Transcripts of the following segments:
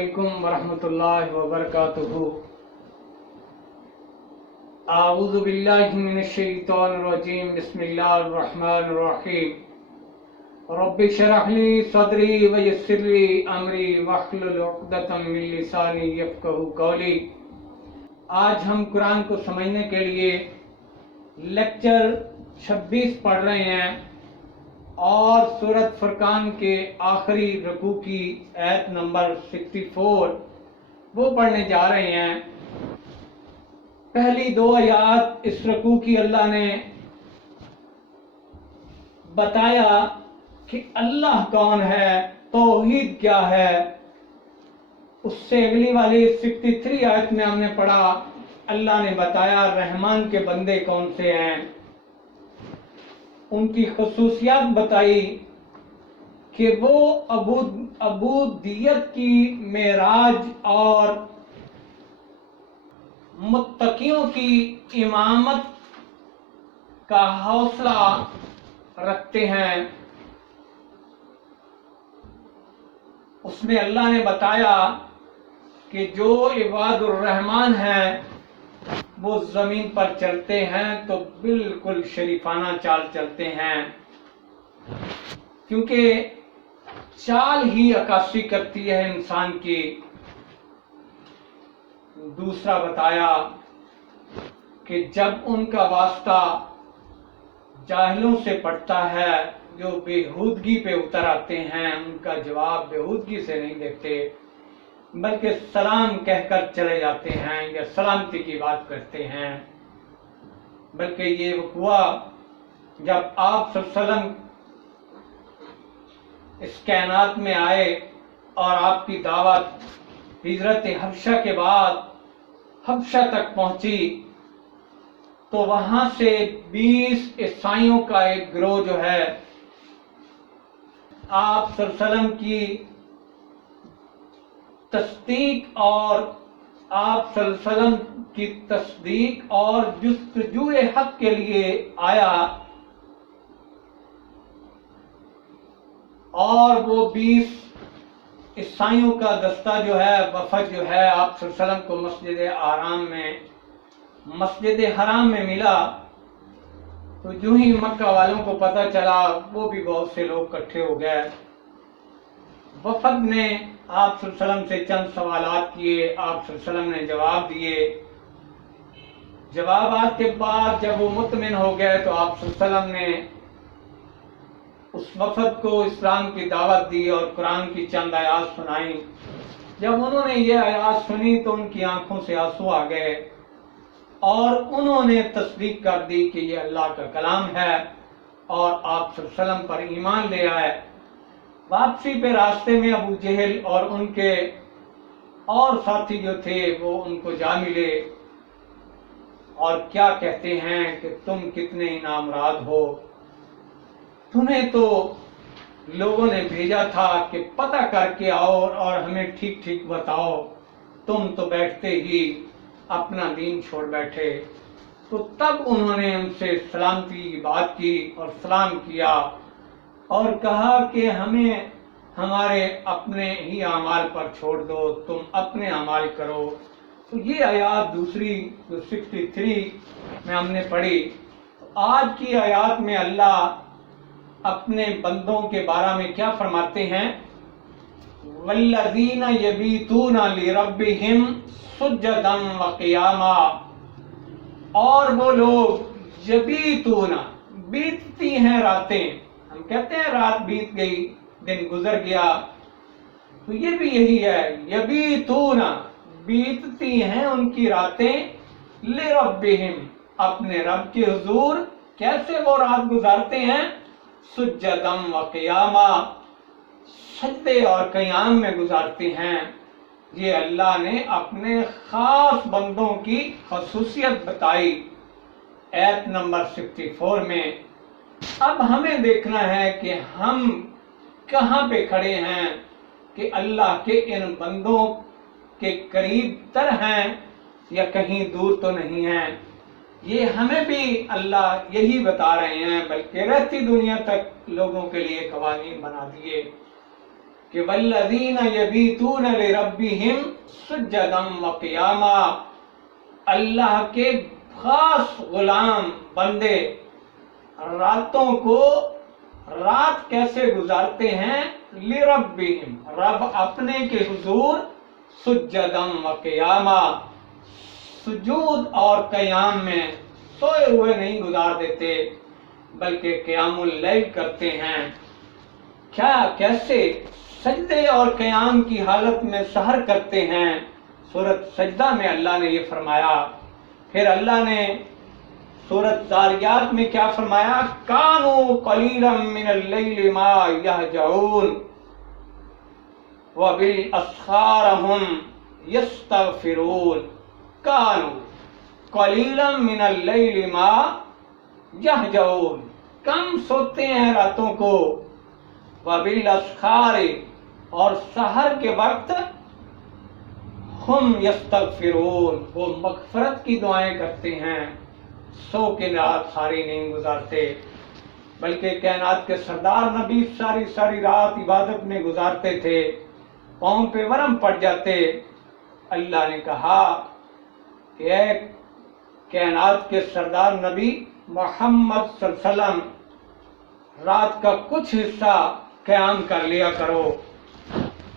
علیکم ورحمۃ اللہ وبرکاتہ۔ اعوذ باللہ من الشیطان الرجیم، بسم اللہ الرحمن الرحیم۔ رب اشرح لی صدری ویسر لی امری واحلل عقدۃ من لسانی یفقہوا قولی۔ آج ہم قرآن کو سمجھنے کے لیے لیکچر 26 پڑھ رہے ہیں اور سورۃ فرقان کے آخری رکوع کی آیت نمبر 64 وہ پڑھنے جا رہے ہیں۔ پہلی 2 آیات اس رکوع کی اللہ نے بتایا کہ اللہ کون ہے، توحید کیا ہے۔ اس سے اگلی والی 63 آیت میں ہم نے پڑھا، اللہ نے بتایا رحمان کے بندے کون سے ہیں، ان کی خصوصیات بتائی کہ وہ عبودیت کی معراج اور متقیوں کی امامت کا حوصلہ رکھتے ہیں۔ اس میں اللہ نے بتایا کہ جو عباد الرحمن ہیں وہ زمین پر چلتے ہیں تو بالکل شریفانہ چال چلتے ہیں، کیونکہ چال ہی عکاسی کرتی ہے انسان کی۔ دوسرا بتایا کہ جب ان کا واسطہ جاہلوں سے پڑتا ہے جو بےہودگی پہ اتر آتے ہیں، ان کا جواب بےہودگی سے نہیں دیتے بلکہ سلام کہہ کر چلے جاتے ہیں یا سلامتی کی بات کرتے ہیں۔ بلکہ یہ ہوا جب آپ صلی اللہ علیہ وسلم اس کائنات میں آئے اور آپ کی دعوت ہجرت حبشہ کے بعد حبشہ تک پہنچی، تو وہاں سے 20 عیسائیوں کا ایک گروہ جو ہے آپ صلی اللہ علیہ وسلم کی تصدیق اور آپ صلی اللہ علیہ وسلم کی تصدیق اور جستجو حق کے لیے آیا، اور وہ 20 عیسائیوں کا دستہ جو ہے، وفد جو ہے، آپ صلی اللہ علیہ وسلم کو مسجد حرام میں ملا۔ تو جو ہی مکہ والوں کو پتہ چلا، وہ بھی بہت سے لوگ اکٹھے ہو گئے۔ وفد نے آپ صلی اللہ علیہ وسلم سے چند سوالات کیے، آپ صلی اللہ علیہ وسلم نے جواب دیے۔ جوابات کے بعد جب وہ مطمئن ہو گئے تو آپ صلی اللہ علیہ وسلم نے اس وفد کو اسلام کی دعوت دی اور قرآن کی چند آیات سنائیں۔ جب انہوں نے یہ آیات سنی تو ان کی آنکھوں سے آنسو آ گئے اور انہوں نے تصدیق کر دی کہ یہ اللہ کا کلام ہے اور آپ صلی اللہ علیہ وسلم پر ایمان لے آئے۔ واپسی پہ راستے میں ابو جہل اور ان کے اور ساتھی جو تھے وہ ان کو جا ملے اور کیا کہتے ہیں کہ تم کتنے نامراد ہو، تمہیں تو لوگوں نے بھیجا تھا کہ پتہ کر کے آؤ اور ہمیں ٹھیک ٹھیک بتاؤ، تم تو بیٹھتے ہی اپنا دین چھوڑ بیٹھے۔ تو تب انہوں نے ان سے سلامتی کی بات کی اور سلام کیا اور کہا کہ ہمیں ہمارے اپنے ہی اعمال پر چھوڑ دو، تم اپنے اعمال کرو۔ تو یہ آیات دوسری جو 63 میں ہم نے پڑھی۔ آج کی آیات میں اللہ اپنے بندوں کے بارے میں کیا فرماتے ہیں؟ والذین یبیتون لربہم سجدا وقیاما، اور وہ لوگ یبیتون بیتتی ہیں راتیں، ہم کہتے ہیں رات بیت گئی، دن گزر گیا، تو یہ بھی یہی ہے، یبیتون بیتتی ہیں ان کی راتیں، لربہم اپنے رب کے حضور۔ کیسے وہ رات گزارتے ہیں؟ سجدا وقیاما، سجدے اور قیام میں گزارتے ہیں۔ یہ اللہ نے اپنے خاص بندوں کی خصوصیت بتائی آیت نمبر 64 میں۔ اب ہمیں دیکھنا ہے کہ ہم کہاں پہ کھڑے ہیں، کہ اللہ کے ان بندوں کے قریب تر ہیں یا کہیں دور تو نہیں ہیں۔ یہ ہمیں بھی اللہ یہی بتا رہے ہیں، بلکہ رہتی دنیا تک لوگوں کے لیے قوانین بنا دیے۔ کہ والذین یبیتون لربہم سجدا وقیاما، اللہ کے خاص غلام بندے راتوں کو رات کیسے گزارتے ہیں، لربہم رب اپنے کے حضور، سجدا وقیاما سجود اور قیام میں، سوئے ہوئے نہیں گزار دیتے بلکہ قیام اللیل کرتے ہیں۔ کیا کیسے سجدے اور قیام کی حالت میں سحر کرتے ہیں، سورۃ سجدہ میں اللہ نے یہ فرمایا۔ پھر اللہ نے سورۃ زاریات میں کیا فرمایا، کانوا قلیلا من اللیل ما یہجعون وبالاسحار ہم یستغفرون، کانوا قلیلا من اللیل ما یہجعون، کم سوتے ہیں راتوں کو، وبالاسحار اور سحر کے وقت، ہم یستغفرون وہ مغفرت کی دعائیں کرتے ہیں، سو کے رات ساری نہیں گزارتے بلکہ کائنات کے سردار نبی ساری ساری رات عبادت میں گزارتے تھے، پاؤں پہ ورم پڑ جاتے۔ اللہ نے کہا کہ اے کائنات کے سردار نبی محمد صلی اللہ علیہ وسلم، رات کا کچھ حصہ قیام کر لیا کرو۔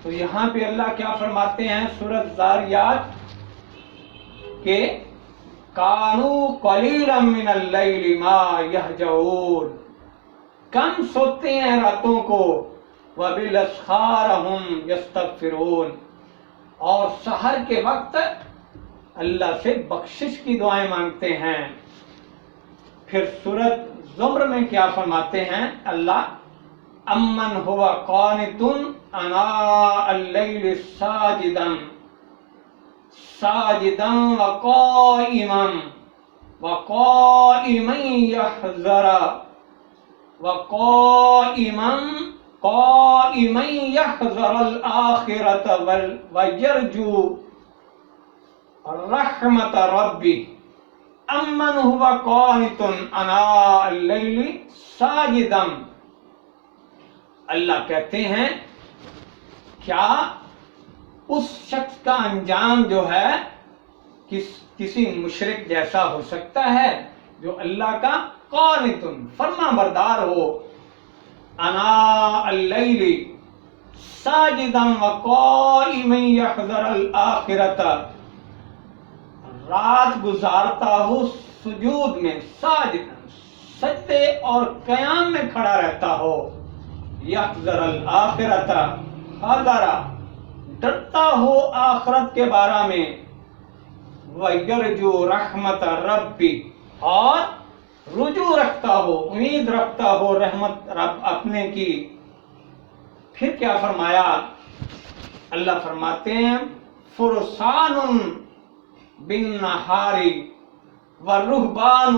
تو یہاں پہ اللہ کیا فرماتے ہیں سورۃ زاریات کہ کانوا قلیلا من اللیل ما یہجعون، کم سوتے ہیں راتوں کو، وبالاسحار ہم یستغفرون اور سحر کے وقت اللہ سے بخشش کی دعائیں مانگتے ہیں۔ پھر سورۃ زمر میں کیا فرماتے ہیں اللہ، امن ہوا قانت آناء اللیل ساجدا وقائما يحذر الآخرة ويرجو رحمت ربی، امن ہوا قانت آناء اللیل ساجدا، اللہ کہتے ہیں کیا اس شخص کا انجام جو ہے کسی مشرک جیسا ہو سکتا ہے جو اللہ کا قانت فرما بردار ہو، آناء اللیل ساجدا وقائما يحذر الآخرة، رات گزارتا ہو سجود میں، ساجدا سجدے اور قیام میں کھڑا رہتا ہو، یحذر الآخرة حذر ڈرتا ہو آخرت کے بارے میں، وَيَرْجُو رحمت ربی اور رجوع رکھتا ہو، امید رکھتا ہو رحمت رب اپنے کی۔ پھر کیا فرمایا اللہ فرماتے ہیں فرسان بالنہار ورہبان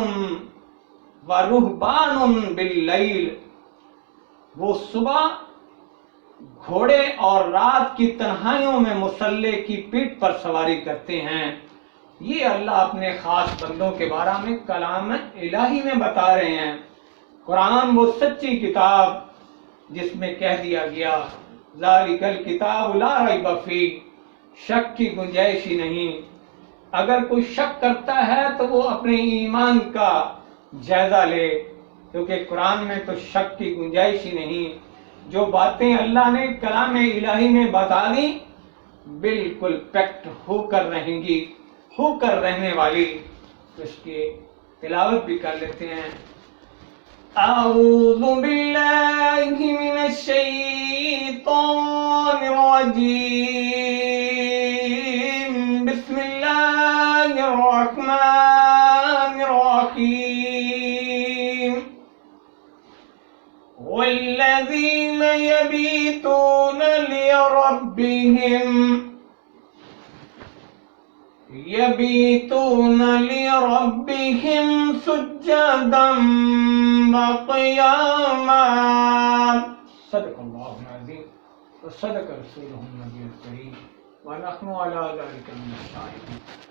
باللیل، وہ صبح گھوڑے اور رات کی تنہائیوں میں مسلح کی پیٹھ پر سواری کرتے ہیں۔ یہ اللہ اپنے خاص بندوں کے بارے میں کلام الہی میں بتا رہے ہیں۔ قرآن وہ سچی کتاب جس میں کہہ دیا گیا ذالک الکتاب لا ریب فیہ، شک کی گنجائش ہی نہیں۔ اگر کوئی شک کرتا ہے تو وہ اپنے ایمان کا جائزہ لے، کیونکہ قرآن میں تو شک کی گنجائش ہی نہیں۔ جو باتیں اللہ نے کلام الہی میں بتا دی بالکل پیکٹ ہو کر رہیں گی، ہو کر رہنے والی۔ تو اس کی تلاوت بھی کر لیتے ہیں۔ اعوذ باللہ من الشیطان الرجیم، بسم اللہ الرحمن الرحیم، والذین یبیتون لربهم سجدا وقیاما، صدق اللہ العظیم وصدق رسولہ النبی الکریم ونحن علی ذلک من الشاہدین۔